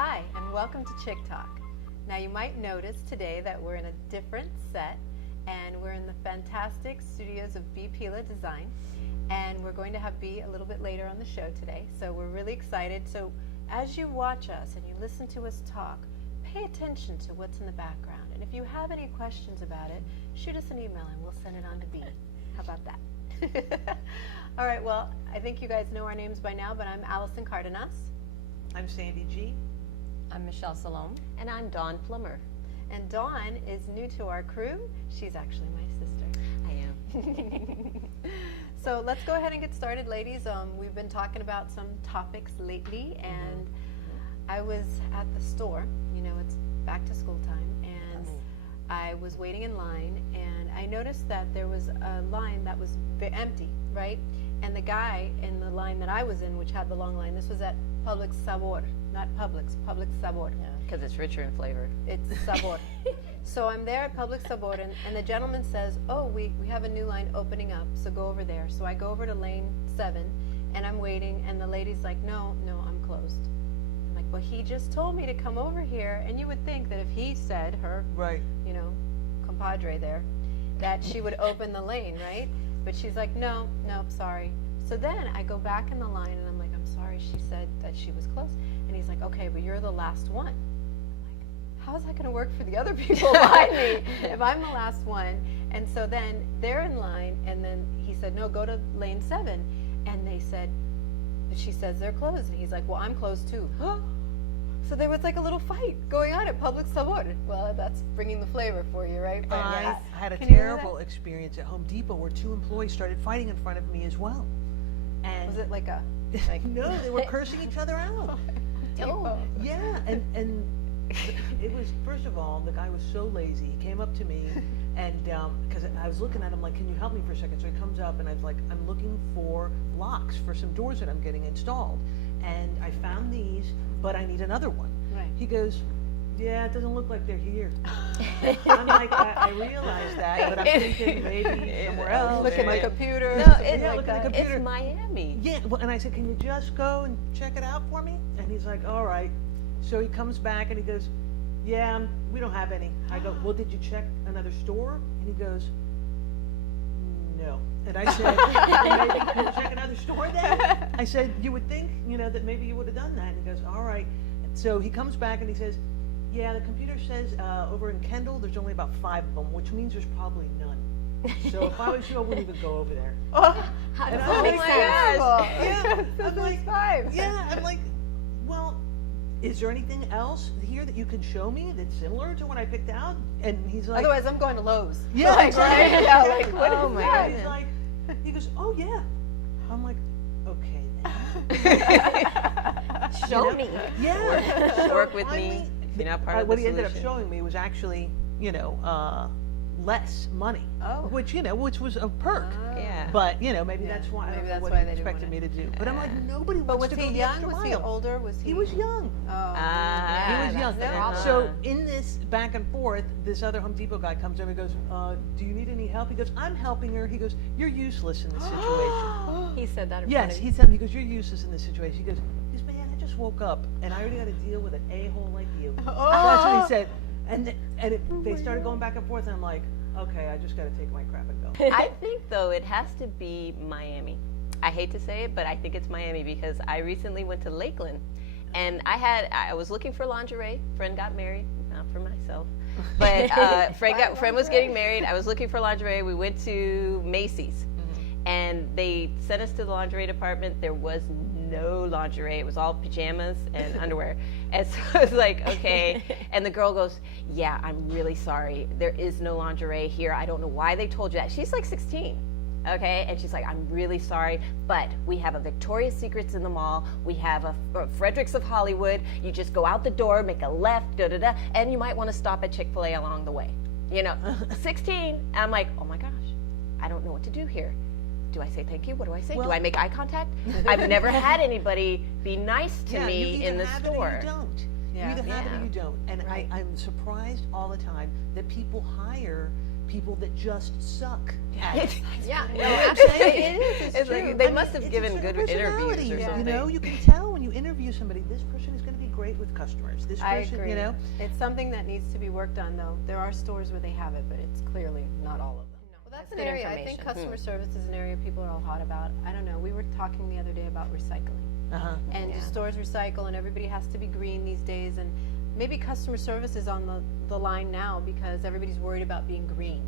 Hi, and welcome to Chick Talk. Now you might notice today that we're in a different set, and we're in the fantastic studios of B. Pila Design, and we're going to have B a little bit later on the show today, so we're really excited. So as you watch us and you listen to us talk, pay attention to what's in the background, and if you have any questions about it, shoot us an email and we'll send it on to B. How about that? All right, well, I think you guys know our names by now, but I'm Allison Cardenas. I'm Sandy G. I'm Michelle Salome. And I'm Dawn Plummer. And Dawn is new to our crew. She's actually my sister. I am. So let's go ahead and get started, ladies. We've been talking about some topics lately, and I was at the store. You know, it's back to school time, and I was waiting in line, and I noticed that there was a line that was empty, right? And the guy in the line that I was in, which had the long line, this was at Publix Sabor, not Publix, Publix Sabor. Yeah, because it's richer in flavor. It's Sabor. So I'm there at Publix Sabor, and the gentleman says, oh, we have a new line opening up, so go over there. So I go over to lane 7, and I'm waiting, and the lady's like, no, I'm closed. I'm like, well, he just told me to come over here, and you would think that if he said, her, Right. you know, compadre there, that she would open the lane, right? But she's like, no, sorry. So then I go back in the line, and I'm like, I'm sorry, she said that she was close. And he's like, okay, but you're the last one. I'm like, how is that going to work for the other people behind me if I'm the last one? And so then they're in line, and then he said, no, go to lane 7. And they said, she says they're closed. And he's like, well, I'm closed too. So there was like a little fight going on at Publix Sabor. Well, that's bringing the flavor for you, right? But I had a Can you hear terrible experience at Home Depot where 2 employees started fighting in front of me as well. And was it like a... Like, no, they were cursing each other out. Oh. Yeah, and it was, first of all, the guy was so lazy. He came up to me, and because I was looking at him like, can you help me for a second? So he comes up, and I was like, I'm looking for locks for some doors that I'm getting installed. And I found these, but I need another one. Right. He goes, yeah, it doesn't look like they're here. I'm like, I realize that, but I'm thinking maybe somewhere else. Look at my computer. No, something yeah, like look at the that. computer. It's Miami. Yeah, well, and I said, can you just go and check it out for me? And he's like, all right. So he comes back and he goes, yeah, we don't have any. I go, well, did you check another store? And he goes, no. And I said, well, maybe we'll check another store then? I said, you would think, that maybe you would have done that. And he goes, all right. And so he comes back and he says, yeah, the computer says over in Kendall, there's only about 5 of them, which means there's probably none. So if I was you, I wouldn't even go over there. How And does I'm that make like, sense? Yeah, I'm Those like, 5. yeah, I'm like, well, is there anything else here that you can show me that's similar to what I picked out? And he's like, Otherwise, I'm going to Lowe's. yeah, Like, exactly. right? Yeah, like, what Oh is my that? He's like, he goes, oh yeah. I'm like, okay then. Show me. Yeah. Work with Finally, me. You're not part of what the he ended up solution. showing me was actually, less money, Oh. which was a perk. Yeah. But maybe Yeah, that's why I maybe don't know that's what why he they didn't expected want me to do. But I'm like, nobody But wants was to go he the young? extra Was he mile. older? Was He was young. Oh. Ah, He was young. that's the problem. So in this back and forth, this other Home Depot guy comes over and goes, do you need any help? He goes, I'm helping her. He goes, you're useless in this situation. He said that in front Yes, of he you. said, he goes, you're useless in this situation. He goes, man, I just woke up and I already got to deal with an a-hole like you. Oh. That's what he said. And they started going back and forth, and I'm like, okay, I just got to take my crap and go. I think, though, it has to be Miami. I hate to say it, but I think it's Miami because I recently went to Lakeland, and I was looking for lingerie. Friend got married, not for myself, but friend was getting married. I was looking for lingerie. We went to Macy's, and they sent us to the lingerie department. There was no lingerie. It was all pajamas and underwear. And so I was like, okay. And the girl goes, yeah, I'm really sorry. There is no lingerie here. I don't know why they told you that. She's like 16. Okay, and she's like, I'm really sorry, but we have a Victoria's Secrets in the mall. We have a Fredericks of Hollywood. You just go out the door, make a left, and you might want to stop at Chick-fil-A along the way. 16. And I'm like, oh my gosh, I don't know what to do here. Do I say thank you? What do I say? Well- Do I make eye contact? I've never had anybody be nice to Yeah, me you either in the have store. It or you don't. Yeah. You either have it Yeah. or you don't. And Right. I'm surprised all the time that people hire people that just suck. Yeah, no, You know what I'm actually, saying? it is. It's It's true. like they I must mean, have it's given a good certain interviews personality, or something. You know, you can tell when you interview somebody, this person is going to be great with customers. This I person, agree. you know. It's something that needs to be worked on, though. There are stores where they have it, but it's clearly not all of them. Well, that's an good area. I think information. customer service is an area people are all hot about. I don't know. We were talking the other day about recycling, Uh-huh. and do Yeah. stores recycle, and everybody has to be green these days, and maybe customer service is on the line now because everybody's worried about being green.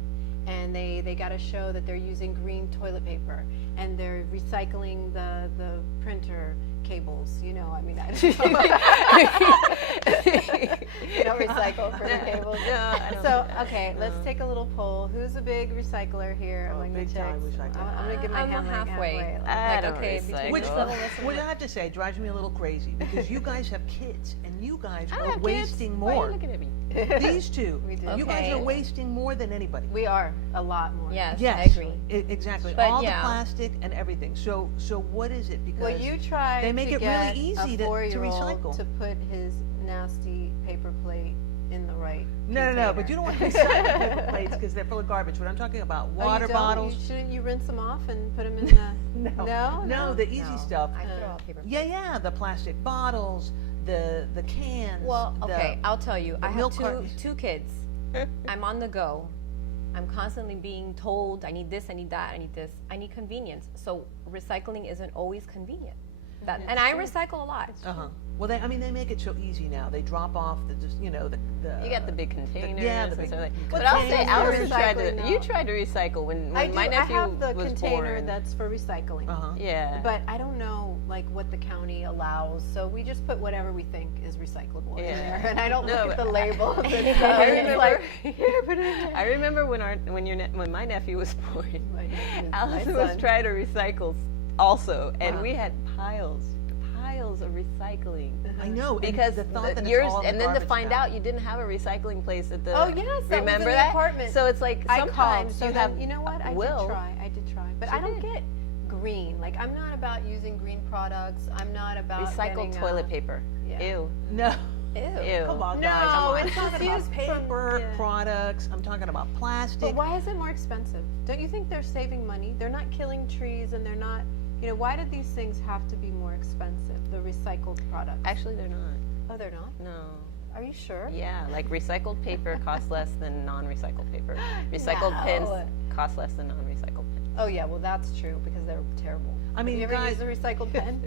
And they got to show that they're using green toilet paper, and they're recycling the printer cables. You know, I mean, I you don't recycle printer cables. No, I don't So do that. okay, let's take a little poll. Who's a big recycler here? Oh, among big the time chicks? recycler. I'm gonna give my I'm hand like halfway. I Like, don't okay, recycle. between Which, the Well, little of us what and I have to say drives me a little crazy because you guys have kids and you guys I are have kids. wasting Why are you more. looking at me? These two, We do. you guys are Okay. wasting more than anybody. We are a lot more. Yes, Yes, I agree. Exactly. But All yeah. the plastic and everything. So what is it? Because Well, you try they make to it get really easy a to 4-year-old recycle. to put his nasty paper plate in the right No, but container. you don't want to recycle paper plates because they're full of garbage. What I'm talking about, Oh, you water don't? bottles. Shouldn't you rinse them off and put them in the? No, No? the easy No, stuff. I throw out paper. Yeah, the plastic bottles, the cans. Well, the- okay, I'll tell you. the I have milk cartons. two kids. I'm on the go. I'm constantly being told I need this, I need that, I need this. I need convenience. So recycling isn't always convenient. That, and I recycle a lot. Uh-huh. Well, they make it so easy now. They drop off the You got the big containers yeah, the and big stuff like. containers. But I'll say, containers Allison for tried recycling to. now. You tried to recycle when I do. my nephew I have the was container born. that's for recycling. Uh-huh. Yeah. But I don't know like what the county allows, so we just put whatever we think is recyclable in Yeah. there, and I don't No, look at the but label. I It's remember- like, here, put it in there. I remember when my nephew was born, My nephew, Allison my was son. trying to recycle also, and Wow. we had piles of recycling. I know. and Because the thought that yours, it's all in and then to garbage find now. out you didn't have a recycling place at the. Oh, yes, that was in remember the that? apartment. So it's like I called, sometimes so you then, have. you know what? I will. did try, but She I don't did. get green. Like I'm not about using green products. I'm not about Recycled getting, toilet paper. yeah. Ew. No. Ew. Come on, No, guys. I'm it's talking just about used for- paper yeah. products. I'm talking about plastic. But why is it more expensive? Don't you think they're saving money? They're not killing trees, and they're not. You know, why did these things have to be more expensive? The recycled products. Actually, they're not. Oh, they're not. No. Are you sure? Yeah, like recycled paper costs less than non-recycled paper. Recycled No. pens cost less than non-recycled pens. Oh yeah, well that's true because they're terrible. I mean, have you ever guys- used a recycled pen?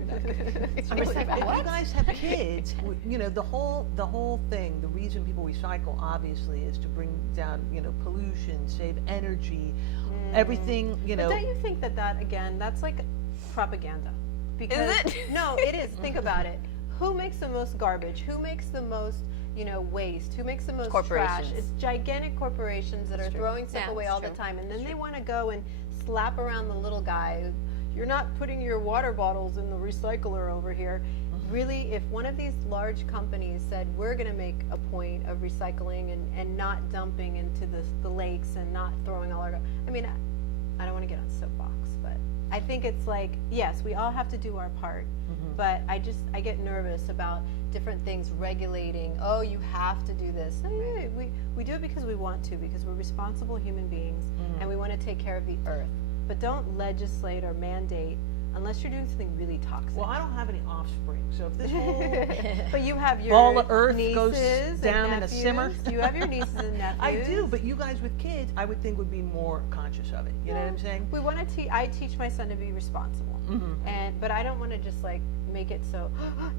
If you guys have kids, you know, the whole thing, the reason people recycle obviously is to bring down, you know, pollution, save energy, everything, you know. But don't you think that again, that's like propaganda? Because it? No, it is. Think about it. Who makes the most garbage? Who makes the most, you know, waste? Who makes the most trash? Corporations. It's gigantic corporations that are true. throwing stuff Yeah, away it's all the true. time, and then they want to go and slap around the little guy. You're not putting your water bottles in the recycler over here. Really, if one of these large companies said, we're going to make a point of recycling and not dumping into the lakes and not throwing all our, I mean, I don't want to get on soapbox, but I think it's like, yes, we all have to do our part, but I get nervous about different things regulating, oh, you have to do this. No, yeah, we do it because we want to, because we're responsible human beings and we want to take care of the earth. But don't legislate or mandate unless you're doing something really toxic. Well, I don't have any offspring, so if this whole But you have your ball of earth nieces goes and down in a nephews. simmer. You have your nieces and nephews. I do, but you guys with kids, I would think would be more conscious of it. You know what I'm saying? We want to I teach my son to be responsible, but I don't want to just like make it so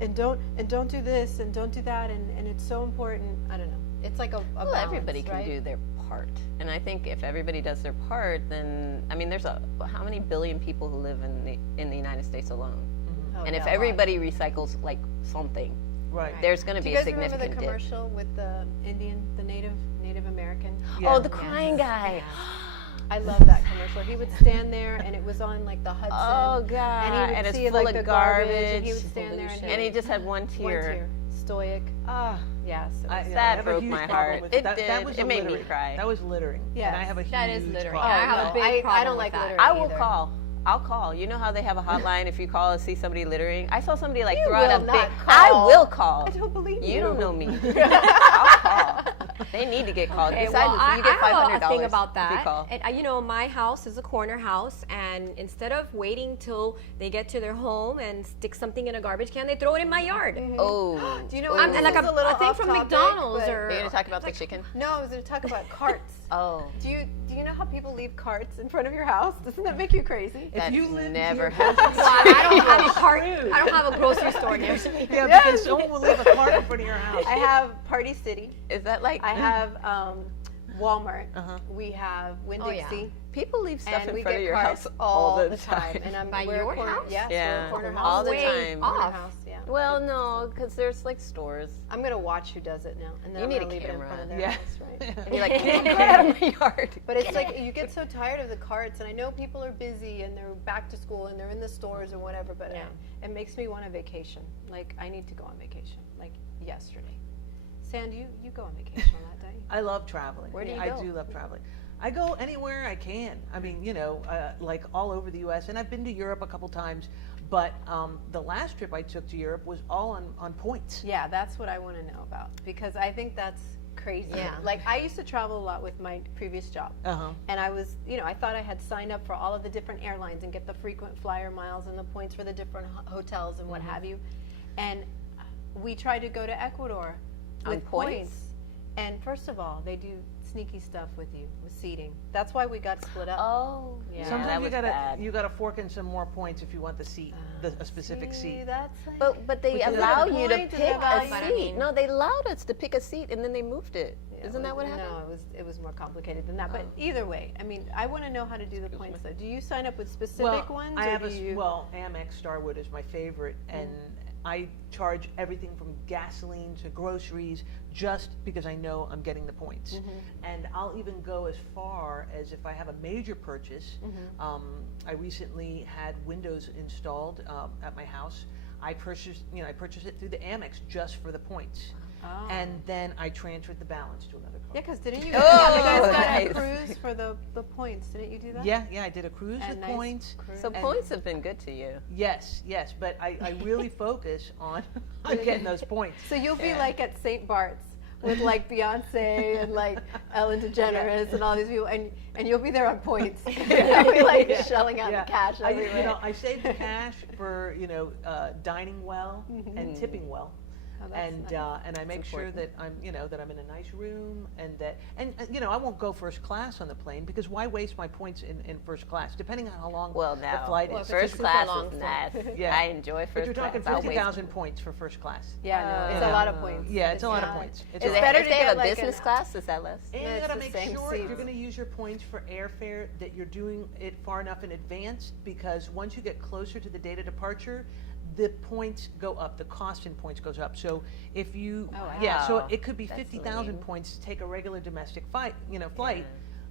and don't do this and don't do that and it's so important. I don't know. It's like a Well, balance, everybody can right? do their part, and I think if everybody does their part, then I mean, there's how many billion people who live in the United States alone, Oh, and yeah, if a lot. everybody recycles like something, Right. there's going to Do be you a guys remember the significant dip. commercial with the Native American? Yeah. Oh, the crying guy. I love that commercial. He would stand there, and it was on like the Hudson. Oh God! And he would it's see full like of the garbage, garbage, and he would stand there, and he just had one one tear. tear, stoic. Ah, Yes, it was- I That have a broke huge my problem heart. with It that. That did. was It a made me littering. cry. That was littering. Yes. And I have a huge That is littering. problem. I have a no, big I problem don't with like that. littering I will either. call. I'll call. You know how they have a hotline if you call and see somebody littering? I saw somebody like You throw out a will big. not I call. will call. I don't believe you. You don't know me. I'll call. They need to get called. Okay, Besides, well, you get I have $500 a thing about if you that. call. And, you know, my house is a corner house, and instead of waiting till they get to their home and stick something in a garbage can, they throw it in my yard. Oh. Do you know? I'm this like is a little a thing off from topic, McDonald's but- or. Are you going to talk about the chicken? No, I was going to talk about carts. Oh. Do you know how people leave carts in front of your house? Doesn't that make you crazy? If you live never here- happens. Well, I don't have a cart. I don't have a grocery store near me. Yeah, Yes. because someone will leave a cart in front of your house. I have Party City. Is that like I have Walmart. Uh-huh. We have Winn-Dixie. yeah. people leave stuff And in we front get of your carts house all the time. And By we're a your corner, house? Yes, Yeah, we're a corner house. all the Way time. Corner off. house, yeah. Well, no, because there's like stores. I'm gonna watch who does it now, and then You I'm need gonna a leave it in camera. front of their Yeah. house, right? And you're like, get out of my yard. But it's like you get so tired of the carts, and I know people are busy and they're back to school and they're in the stores or whatever. But Yeah. it makes me want a vacation. Like I need to go on vacation, like yesterday. Sand, you go on vacation on that day. I love traveling. Where do you I go? do love traveling. I go anywhere I can. I mean, you know, like all over the U.S. And I've been to Europe a couple times. But the last trip I took to Europe was all on points. Yeah, that's what I want to know about because I think that's crazy. Yeah. Like I used to travel a lot with my previous job. Uh-huh. And I was, you know, I thought I had signed up for all of the different airlines and get the frequent flyer miles and the points for the different hotels and what have you. And we tried to go to Ecuador On with points? And first of all, they do sneaky stuff with you with seating. That's why we got split up. Oh, Yeah. yeah, Sometimes that you was gotta bad. you gotta fork in some more points if you want the seat, a specific See, seat. that's like, But they Which is allow the you to point, pick is a about seat. you. No, they allowed us to pick a seat and then they moved it. Yeah, Isn't that what happened? No, it was more complicated than that. But either way, I mean, I want to know how to do the points though. Do you sign up with specific ones? I or have do you... Amex Starwood is my favorite, and I charge everything from gasoline to groceries just because I know I'm getting the points. And I'll even go as far as if I have a major purchase. I recently had windows installed at my house. I purchased it through the Amex just for the points, Oh. and then I transferred the balance to another card. Yeah, because didn't you? Oh, you guys got nice. a cruise for the points. Didn't you do that? Yeah, I did a cruise And with nice points. cruise. So And- points have been good to you. Yes, but I really focus on getting those points. So you'll be Yeah. like at St. Bart's with like Beyonce and like Ellen DeGeneres and all these people, and you'll be there on points. You'll be like Yeah. shelling out the cash I, everywhere. I save the cash for dining well and tipping well. Oh, that's And nice. and I make sure important. that I'm in a nice room and that I won't go first class on the plane because why waste my points in first class depending on how long Well, the now, flight Well, is. if it's a first super class long is flight. nice. Yeah. I enjoy But first you're talking class. I'll waste 50,000 points for first class. Yeah, no, it's you a know. lot of points. Yeah, it's a lot of not- points. It's It's a lot. better if to they get have a like business class, is that less? And Yeah, you it's gotta the make same sure if seats. you're gonna use your points for airfare that you're doing it far enough in advance because once you get closer to the date of departure, the points go up. The cost in points goes up. So if you, Oh, wow. yeah, so it could be That's 50,000 lame. points to take a regular domestic flight.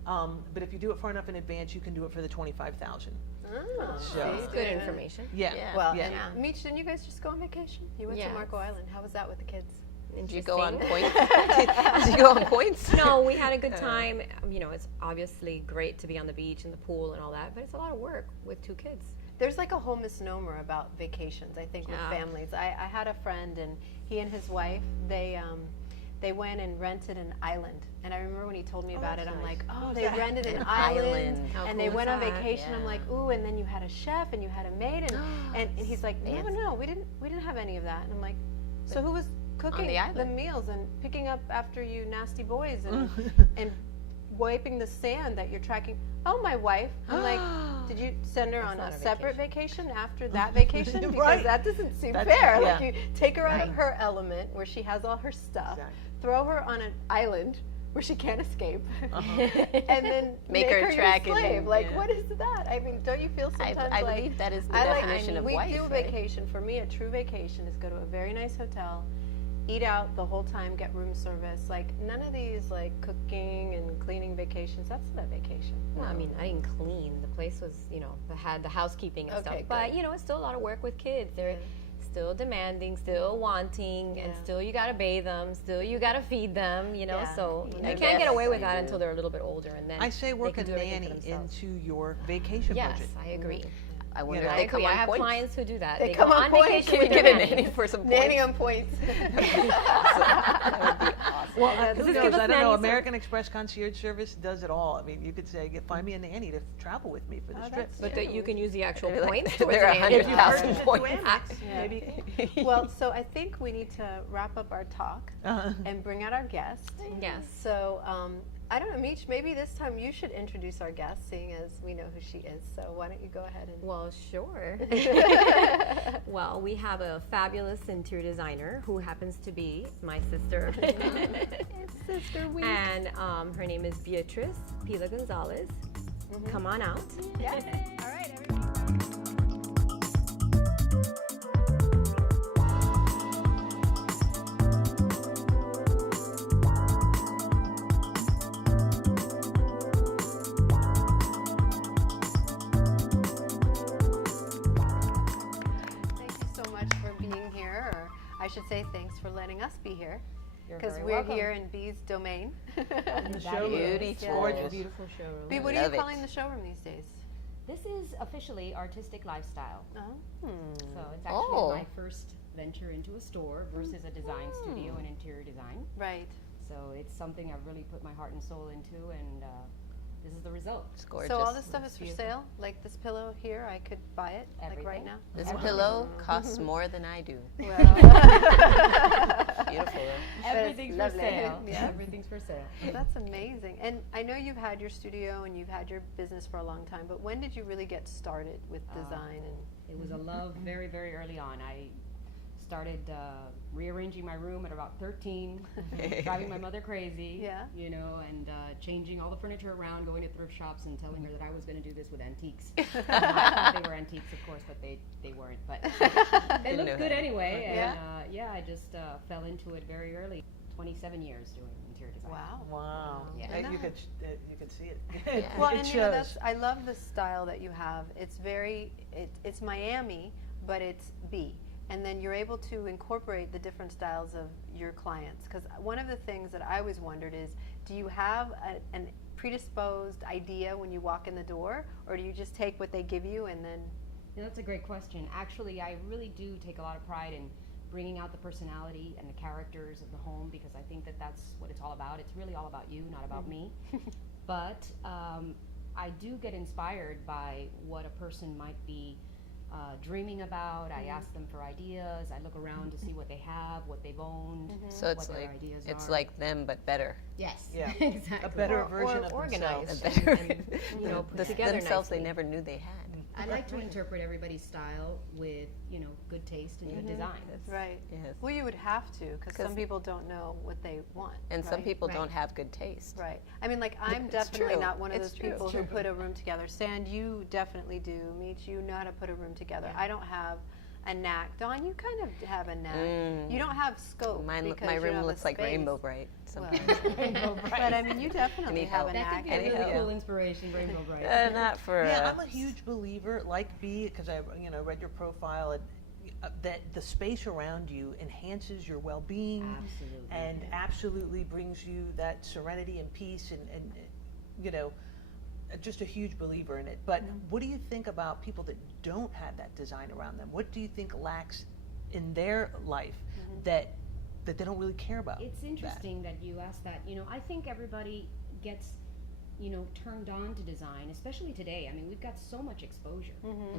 But if you do it far enough in advance, you can do it for the 25,000. Oh, So- see, It's good yeah. information. Yeah. Yeah. Well, yeah. and Meech, didn't you guys just go on vacation? You went to Yes. Marco Island. How was that with the kids? Did you go on Interesting. points? Did you go on points? No, we had a good time. It's obviously great to be on the beach and the pool and all that, but it's a lot of work with 2 kids. There's like a whole misnomer about vacations, I think, with Yeah. families. I had a friend, and he and his wife, they went and rented an island. And I remember when he told me about it, that's I'm nice. like, oh, How's they that? rented an An island, island. How and cool they is went on that? vacation. I'm Yeah. like, ooh, and then you had a chef, and you had a maid, and he's like, no, Fancy. no, we didn't have any of that. And I'm like, so who was cooking the island. meals and picking up after you nasty boys and and wiping the sand that you're tracking? Oh, my wife. I'm like, did you send her on not a a separate vacation after that vacation? Because Right. that doesn't seem That's- fair. yeah. Like you take her out of Right. her element where she has all her stuff, Exactly. throw her on an island where she can't escape, Uh-huh. and then Make her your track and- slave. Like, yeah. what is that? I mean, don't you feel sometimes I like believe that is the I definition like, of we wife. do right? vacation. For me, a true vacation is go to a very nice hotel, eat out the whole time, get room service. Like none of these like cooking and cleaning vacations. That's not a vacation. Well, I mean, I didn't clean. The place was, had the housekeeping and Okay, stuff. But, good. it's still a lot of work with kids. They're still demanding, still wanting, and Yeah. still you got to bathe them, still you got to feed them, Yeah. So You you know, can't get yes, away with you that do. until they're a little bit older. And then I say they work can a do everything for nanny themselves. into your vacation Yes, budget. I agree. I wonder know. if I they agree. come I on have points. clients who do that. They They come go on on point. vacation Can we with get their a nanny. nanny for some Nanny points? on points. That would be awesome. Well, Just who give knows? us I don't nanny know. service. American Express concierge service does it all. I mean, you could say, find me a nanny to travel with me for this trip. that's But that you can use the actual They're like- points towards they're the nanny. 100,000 Purchase it points. through Amex, Yeah. maybe. Well, so I think we need to wrap up our talk Uh-huh. and bring out our guest. Yes. So I don't know, Meech, maybe this time you should introduce our guest, seeing as we know who she is. So why don't you go ahead and... Well, sure. Well, we have a fabulous interior designer who happens to be my sister. Sister Wee. And her name is Beatrice Pila Gonzalez. Come on out. Yeah. All right, everybody. Thank you so much for being here, or I should say thanks for letting us be here, You're because very we're welcome. here in Bee's domain. The showroom. Beautiful. Gorgeous. Beautiful showroom. Bee, what are you Love it. calling the showroom these days? This is officially Artistic Lifestyle. Oh. So it's actually Oh. my first venture into a store versus a design studio and interior design. Right. So it's something I've really put my heart and soul into, and this is the result. It's gorgeous. So all this stuff is It's for beautiful. sale? Like this pillow here, I could buy it, like right Everything. now? This Everything. pillow costs more than I do. Well. Beautiful though. Everything's for lovely. sale. Yeah. Everything's for sale. That's amazing. And I know you've had your studio and you've had your business for a long time, but when did you really get started with design? And It was a love very, very early on. I started rearranging my room at about 13, driving my mother crazy. Yeah. You know, and changing all the furniture around, going to thrift shops and telling her that I was going to do this with antiques. I thought they were antiques, of course, but they weren't. But they Didn't know looked good that. anyway. And Yeah. I just fell into it very early. 27 years doing interior design. wow. Wow. Yeah. You could see it. Yeah. Well, it and shows. you know, that's, I love the style that you have. It's very, it's Miami, but it's B. And then you're able to incorporate the different styles of your clients. Because one of the things that I always wondered is, do you have an predisposed idea when you walk in the door, or do you just take what they give you and then? Yeah, that's a great question. Actually, I really do take a lot of pride in bringing out the personality and the characters of the home, because I think that that's what it's all about. It's really all about you, not about me. But I do get inspired by what a person might be dreaming about. I ask them for ideas. I look around to see what they have, what they've owned, So it's what their like ideas it's are. like them but better. Yes, Yeah. exactly. A better Or- version or of organized. themselves. A better and, you know, put together themselves they nicely. never knew they had. I like to interpret everybody's style with, good taste and good design. Right. Yes. Well, you would have to, because 'Cause- some people don't know what they want. And some right? people Right. don't have good taste. Right. I mean, like, I'm It's definitely true. not one of It's those true. people It's who true. put a room together. Sand, you definitely do. Meech, you know how to put a room together. I don't have a knack. Dawn, you kind of have a knack. You don't have scope. My because my you don't room have a looks like space. Rainbow Bright Well, sometimes. but I mean, you definitely Need have help. a That knack. could be a Any really help? cool inspiration, Rainbow Bright. Not for Yeah, I'm a huge believer, like B, because I read your profile, and that the space around you enhances your well-being Absolutely. and absolutely brings you that serenity and peace, and just a huge believer in it. But what do you think about people that don't have that design around them? What do you think lacks in their life that they don't really care about? It's interesting that you asked that. I think everybody gets, turned on to design, especially today. I mean, we've got so much exposure.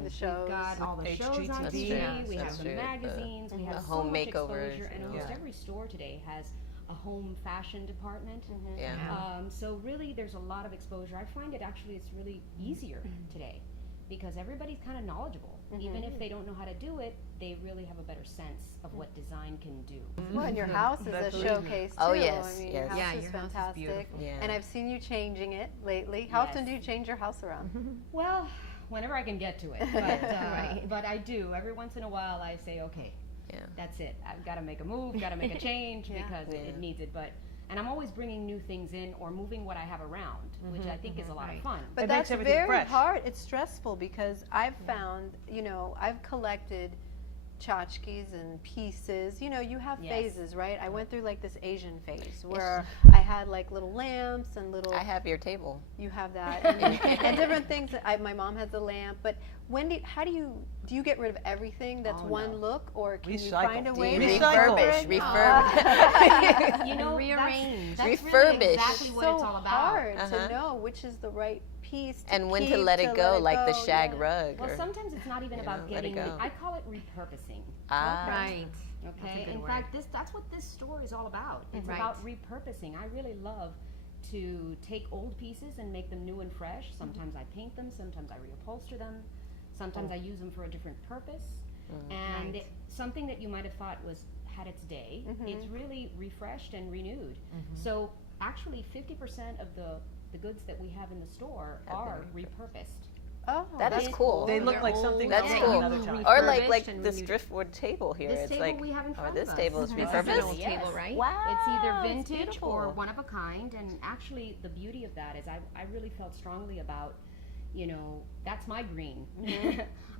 The shows. We've got all the shows on HGTV. TV. That's We true. have the That's true. magazines. We The have so home much makeovers, exposure, and you know. almost Yeah. every store today has a home fashion department. Yeah. So really, there's a lot of exposure. I find it actually it's really easier today because everybody's kind of knowledgeable. Even if they don't know how to do it, they really have a better sense of what design can do. Well, and your house is a Absolutely. showcase too. Oh, I yes, mean, yes. your house Yeah, is your house is fantastic. beautiful. Yeah. And I've seen you changing it lately. How often Yes. do you change your house around? Well, whenever I can get to it, but I do. Every once in a while, I say, okay, Yeah. that's it. I've got to make a move, got to make a change Yeah. because it Yeah. needs it. And I'm always bringing new things in or moving what I have around, which I think is a lot of fun. But It that's makes everything very fresh. hard. It's stressful because I've found, I've collected tchotchkes and pieces. You know, you have Yes. phases, right? I went through like this Asian phase where I had like little lamps and little. I have your table. You have that, and different things. My mom has a lamp, but how do you get rid of everything that's Oh, one no. look, or can you Recycle. find a Do way you to recycle? Refurbish. You know, Rearrange. That's Refurbish. really exactly what so it's all about. hard Uh-huh. to know which is the right piece to And when to keep, let it go, like the go, shag yeah. rug. Well, or- sometimes it's not even you about know, let it getting. go. I call it repurposing. Ah. Right. Okay. good In word. fact, that's what this store is all about. It's Right. about repurposing. I really love to take old pieces and make them new and fresh. Sometimes I paint them. Sometimes I reupholster them. Sometimes I use them for a different purpose. And Right. something that you might have thought had its day, it's really refreshed and renewed. So actually, 50% of the goods that we have in the store are repurposed. Oh, That is that's cool. They cool. look like something That's else cool. another time. Or like Refurbished and this renewed. driftwood table here. This it's table like, we have in oh, front this of us. table is This This is refurbished. an old Yes. table, right? Wow, It's either it's vintage or beautiful. one of a kind, and actually the beauty of that is I really felt strongly about, you know, that's my green.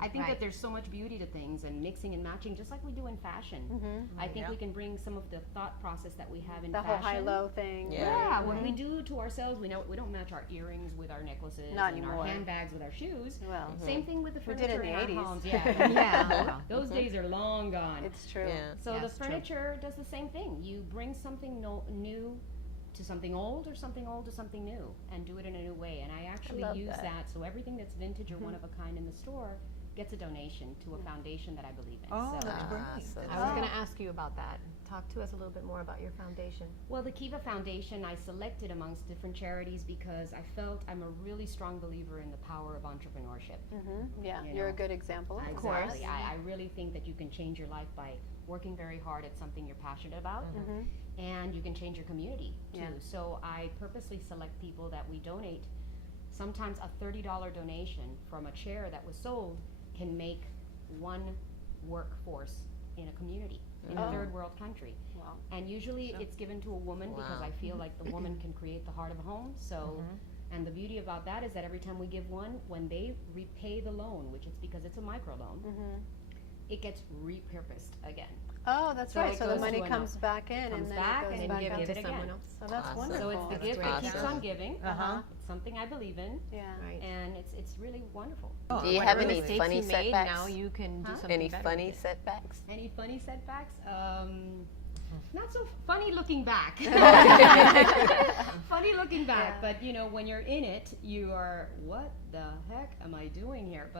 I think Right. that there's so much beauty to things and mixing and matching, just like we do in fashion. I think Yeah. we can bring some of the thought process that we have in The whole fashion. high-low thing. Yeah. Yeah, what we do to ourselves, we don't match our earrings with our necklaces Not and anymore. our handbags with our shoes. Well, Same thing with the We did furniture in in the our 80s. homes. Yeah, yeah. Those days are long gone. it's true. Yeah. So the Yes, true. furniture does the same thing. You bring something new to something old, or something old to something new, and do it in a new way. And I actually love use that. that. So everything that's vintage or one of a kind in the store gets a donation to a foundation that I believe in. Oh, so, that's great. so I was going to ask you about that. Talk to us a little bit more about your foundation. well, the Kiva Foundation I selected amongst different charities because I felt I'm a really strong believer in the power of entrepreneurship. Yeah, You you're a know. good example. Of Exactly. course. I really think that you can change your life by working very hard at something you're passionate about, and you can change your community too. Yeah. So I purposely select people that we donate. Sometimes a $30 donation from a chair that was sold can make one workforce in a community in a third world country. Wow. And usually it's given to a woman because Wow. I feel like the woman can create the heart of a home. So, and the beauty about that is that every time we give one, when they repay the loan, which is because it's a micro loan, it gets repurposed again. Oh, that's So right. it So the goes money to comes back in, comes and then back it goes and back give out it to again. someone else. So that's Awesome. wonderful. So it's the That's gift great. that keeps Awesome. on giving. Uh-huh. It's something I believe in, Yeah. Right. and it's really wonderful. Oh, Do you I have like any it. Mistakes funny you made, setbacks? now you can do something Any better funny with it. setbacks? Any funny setbacks? Not so funny looking back. Funny looking back, but you know, when you're in it, you are, what the heck am I doing here?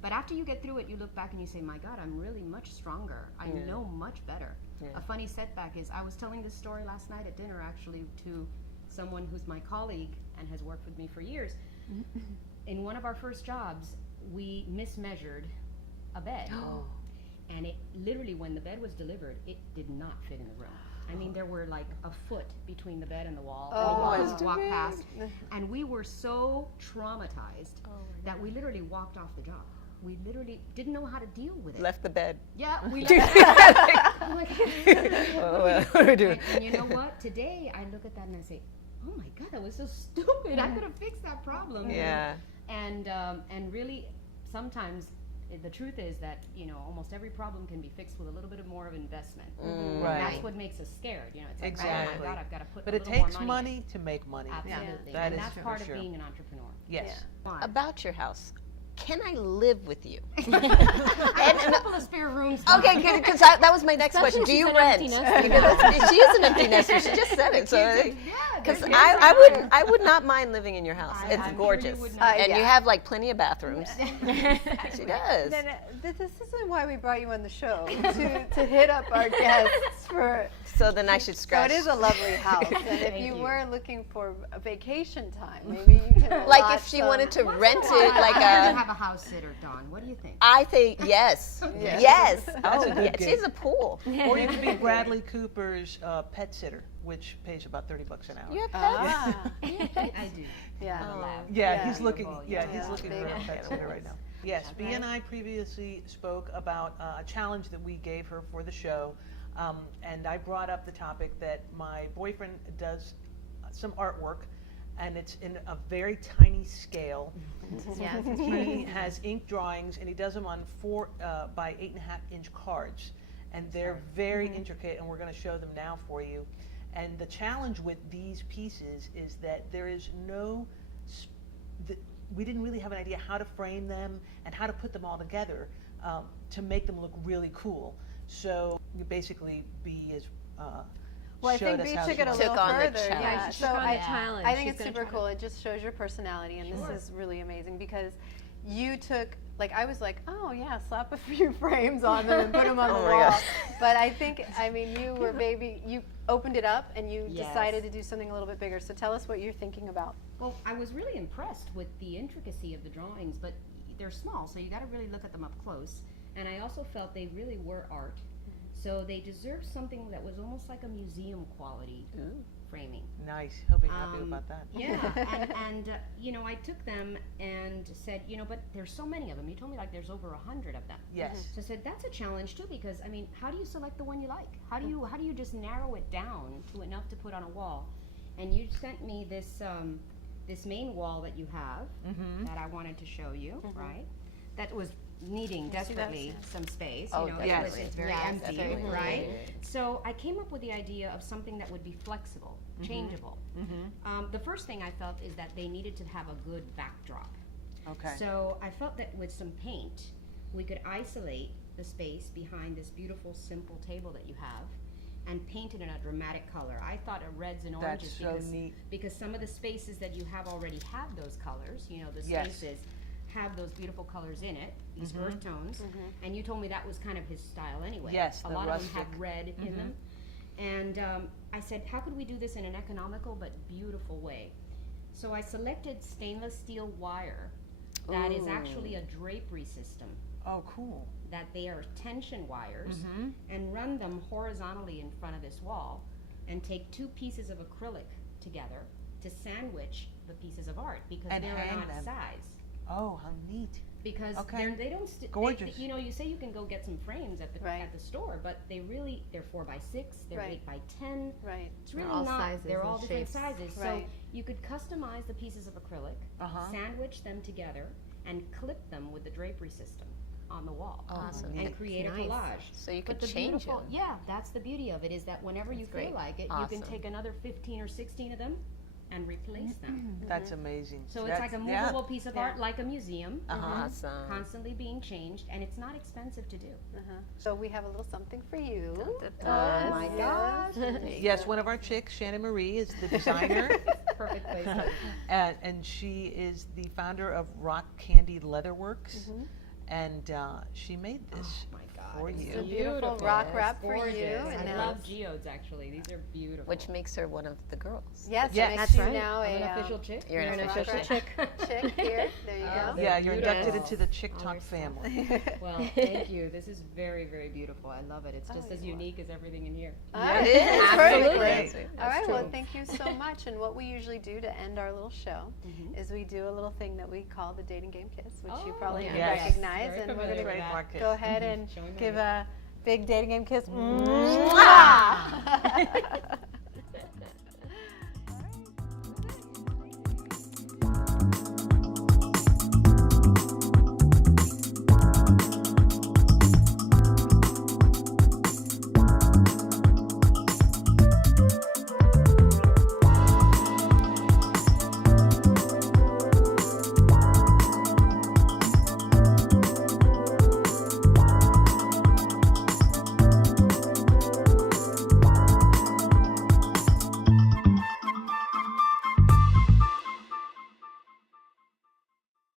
But after you get through it, you look back and you say, my God, I'm really much stronger. I know much better. A funny setback is, I was telling this story last night at dinner actually to someone who's my colleague and has worked with me for years. In one of our first jobs, we mismeasured a bed. And it literally, when the bed was delivered, it did not fit in the room. I mean, there were like a foot between the bed and the wall. Oh, and we just walked past. And we were so traumatized that we literally walked off the job. We literally didn't know how to deal with it. Left the bed. Yeah, we left. I'm like, What do we do? and you know what? Today, I look at that and I say, oh my God, that was so stupid. I could have fixed that problem. Yeah. And really, sometimes the truth is that, you know, almost every problem can be fixed with a little bit of more of investment. And Right. that's what makes us scared. You know, it's like, Exactly. oh my God, I've got to put But a it little more takes money. money to make money. Absolutely. That and is that's for part sure. of being an entrepreneur. Yes. Why? About your house. Can I live with you? I have a couple of spare rooms. Okay, because that was my next question. Do she's you an rent? empty nester Because she is an empty nester. She just said it. So, because I would not mind living in your house. I'm It's sure you gorgeous, would not. and you Yeah. have like plenty of bathrooms. She does. Then this isn't why we brought you on the show to hit up our guests for. So then I should So scratch. it is a lovely house, and if Thank you you. were looking for a vacation time, maybe you can. Like allot if she some- wanted to Once in rent a while, it, like I'd rather a. have a house sitter, Dawn. What do you think? I think yes, Yes. yes. That's Oh, a good yeah. gig. She's a pool. Or you could be Bradley Cooper's pet sitter, which pays about $30 an hour. You have pets? Ah, I do. yeah. Lab. Yeah, Yeah. he's looking. Yeah, Yeah. he's looking for a Big pet sitter right now. Yes, B and I previously spoke about a challenge that we gave her for the show, and I brought up the topic that my boyfriend does some artwork, and it's in a very tiny scale. Yes. He has ink drawings, and he does them on 4 by 8.5 inch cards, and they're very intricate, and we're going to show them now for you. And the challenge with these pieces is that there is no, we didn't really have an idea how to frame them and how to put them all together to make them look really cool. So you basically Well, I showed think us B how took she it a was. little Took on the further. Yeah. challenge. So Took on the I challenge. I think She's it's gonna super try cool. It just shows your personality, and Sure. this is really amazing because you took, like, I was like, oh yeah, slap a few frames on them and put them on the Oh my wall. gosh. But I think, I mean, you were you opened it up and you Yes. decided to do something a little bit bigger. So tell us what you're thinking about. Well, I was really impressed with the intricacy of the drawings, but they're small, so you got to really look at them up close. And I also felt they really were art, so they deserved something that was almost like a museum quality framing. Nice. He'll be happy about that. Yeah, and you know, I took them and said, you know, but there's so many of them. You told me like there's over 100 of them. Yes. So I said that's a challenge too, because I mean, how do you select the one you like? How do you just narrow it down to enough to put on a wall? And you sent me this this main wall that you have that I wanted to show you, right? That was needing desperately some space. Oh, you know, definitely. it's very Yes, empty, definitely. right? So I came up with the idea of something that would be flexible, changeable. The first thing I felt is that they needed to have a good backdrop. Okay. So I felt that with some paint, we could isolate the space behind this beautiful, simple table that you have and paint it in a dramatic color. I thought of reds and That's oranges so neat. because some of the spaces that you have already have those colors, you know, the Yes. spaces have those beautiful colors in it, these earth tones, and you told me that was kind of his style anyway. Yes, a the lot of them have rustic. red in them. And I said, how could we do this in an economical but beautiful way? So I selected stainless steel wire that is actually a drapery system, Oh, cool. that they are tension wires, and run them horizontally in front of this wall, and take 2 pieces of acrylic together to sandwich the pieces of art because And they're hang not them. size. Oh, how neat. Because Okay. they don't Gorgeous. you know, you say you can go get some frames at the Right. at the store, but they're 4 by 6, they're Right. 8 by 10. Right. It's really all not. sizes They're and all different shapes. sizes. Right. So you could customize the pieces of acrylic, sandwich them together, and clip them with the drapery system on the wall. Awesome. And create Nice. a collage. So you But could the change beautiful, them. yeah, that's the beauty of it, is that whenever you feel great. like it, you Awesome. can take another 15 or 16 of them and replace them. That's amazing. So it's like a movable piece of Yeah. art, like a museum, Awesome. constantly being changed, and it's not expensive to do. So we have a little something for you. Oh my gosh. Yes, one of our chicks, Shannon Marie, is the designer, Perfect place. and she is the founder of Rock Candy Leatherworks, and she made this Oh my God, for it's you. It's a beautiful rock wrap for you. Gorgeous. And I now love geodes, actually. These are beautiful. Which makes her one of the girls. yes, Yes. it makes That's you right. now I'm an a official chick. You're an Rock official wrap chick. chick here. There you go. Yeah, you're inducted Beautiful. into the Chick Oh, Talk you're so family. Well, thank you. This is very, very beautiful. I love it. It's just Oh, as you are. unique as everything in here. All right. It is. Perfect. Absolutely. All right, well, true. thank you so much. And what we usually do to end our little show is we do a little thing that we call the dating game kiss, which you Oh, probably yes. can recognize. Very And we're familiar going with to that. Trademark it. go ahead and Showing my give a big dating game kiss. Mwah. Mwah.